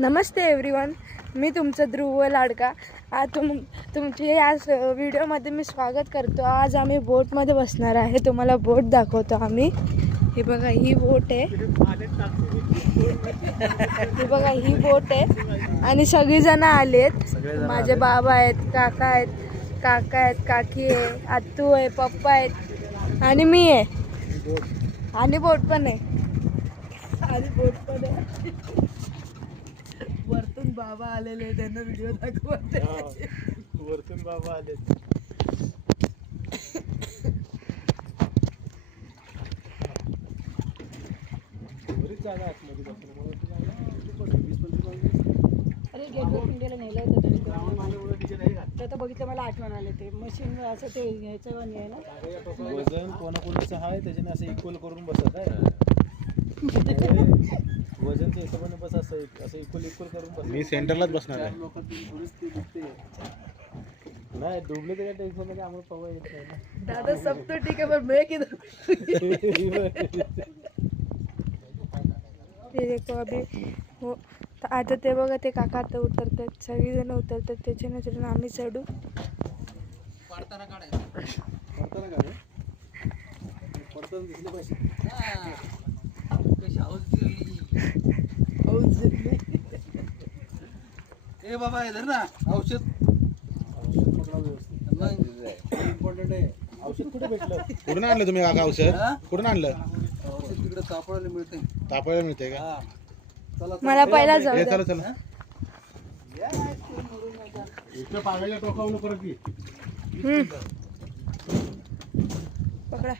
नमस्ते everyone, मी तुमचं ध्रुव लाडका. आज तुमचे या व्हिडिओमध्ये मी स्वागत करतो. आज आम्ही बोटमध्ये बसणार आहे. तुम्हाला बोट दाखवतो आम्ही. हे बघा, ही बोट आहे. हे बघा, ही बोट आहे आणि सगळीजण आलेत. माझे बाबा आहेत, काका आहेत, काकी आहे, आत्तू आहे, पप्पा आहेत आणि मी आहे. आणि बोट पण आहे. वरतून बाबा आलेले, त्यांना व्हिडिओ दाखवते. वरतून बाबा आले. बरीच जागा आतमध्ये अरे गेटवर इंडियाला नेलं होतं तर बघितलं, मला आठवण आले. ते मशीन असं ते घ्यायचं आहे ना, वजन कोणाकोणाचं आहे त्याच्याने असं इक्वल करून बसत आहे. वजनच्या हिशोबाने बस असं इक्वल करून बस. मी सेंटरलाच बसणार आहे. नाही डुबले त्याच्या टेन्शनमध्ये आम्हाला पवा येत नाही ना. दादा सब तो ठीक है, पर मैं किधर? ते देखो अभी हो. आता ते बघा, ते काका आता उतरतात, सगळीजण उतरतात. त्याच्या नजरेनं आम्ही चढू. पडताना दिसले पाहिजे. ए बाबा इधर ना औषध इम्पॉर्टंट आहे. औषध कुठे भेटलं? कुठून आणलं तुम्ही काका औषध? कुठून आणलं? औषध तिकडे तापवायला मिळते. तापायला मिळते का? हा चला मला पहिला जाऊ हे द्या. चला चला. इथं पाण्याच्या टोकावून परत की. पकडा.